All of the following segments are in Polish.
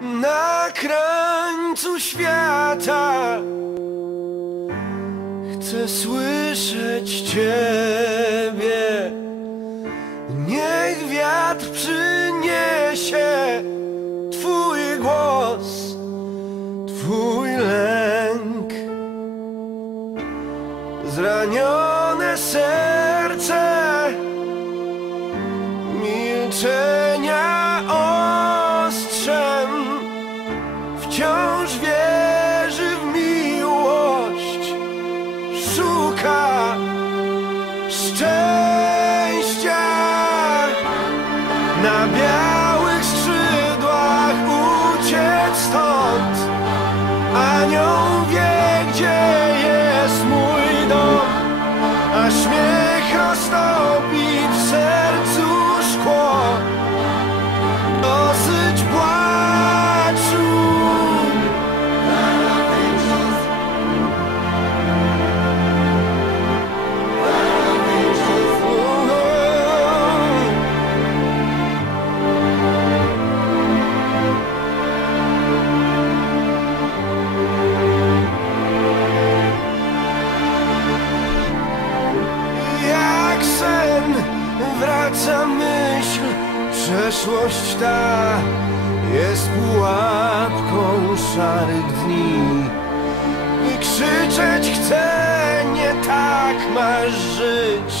Na krańcu świata Chcę słyszeć Ciebie. Niech wiatr przyniesie Twój głos Twój lęk. Zranione serce Milczenia Wciąż wierzy w miłość Szuka szczęścia Na białych skrzydłach uciec stąd. Anioł wie, gdzie jest mój dom A śmiech roztopi wraca myśl Przeszłość ta jest pułapką szarych dni. I krzyczeć chcę, nie tak masz żyć.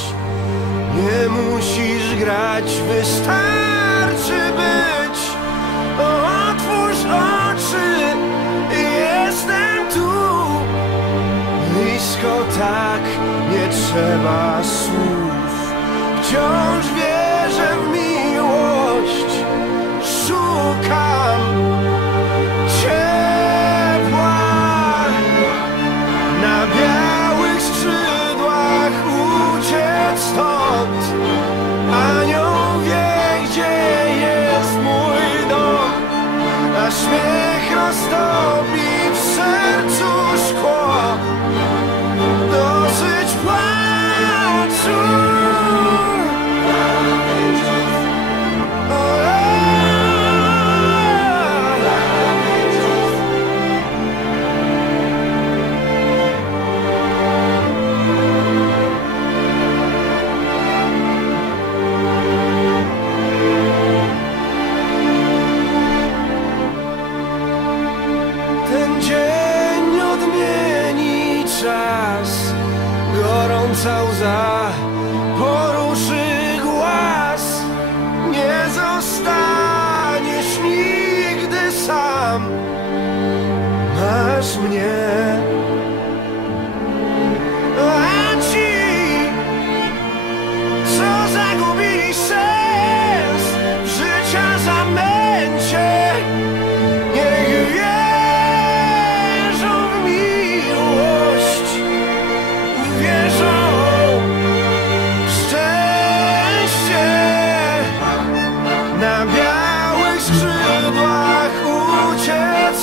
Nie musisz grać, wystarczy być. Otwórz oczy, jestem tu. Blisko tak, nie trzeba słów. Wciąż wierzę miłość Szukam ciepła Na białych skrzydłach uciec stąd. Anioł wie, gdzie jest mój dom A śmiech roztopi Gorąca łza poruszy głaz Nie zostaniesz nigdy sam. Masz mnie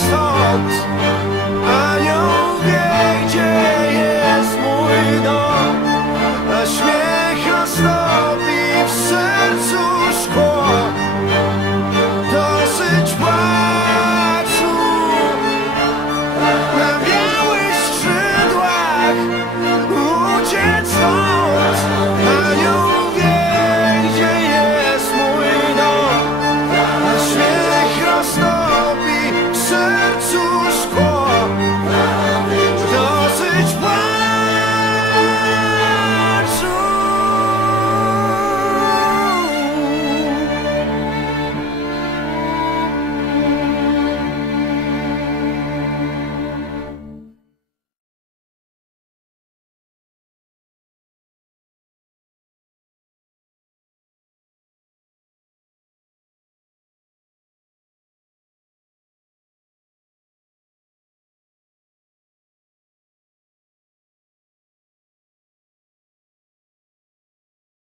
Na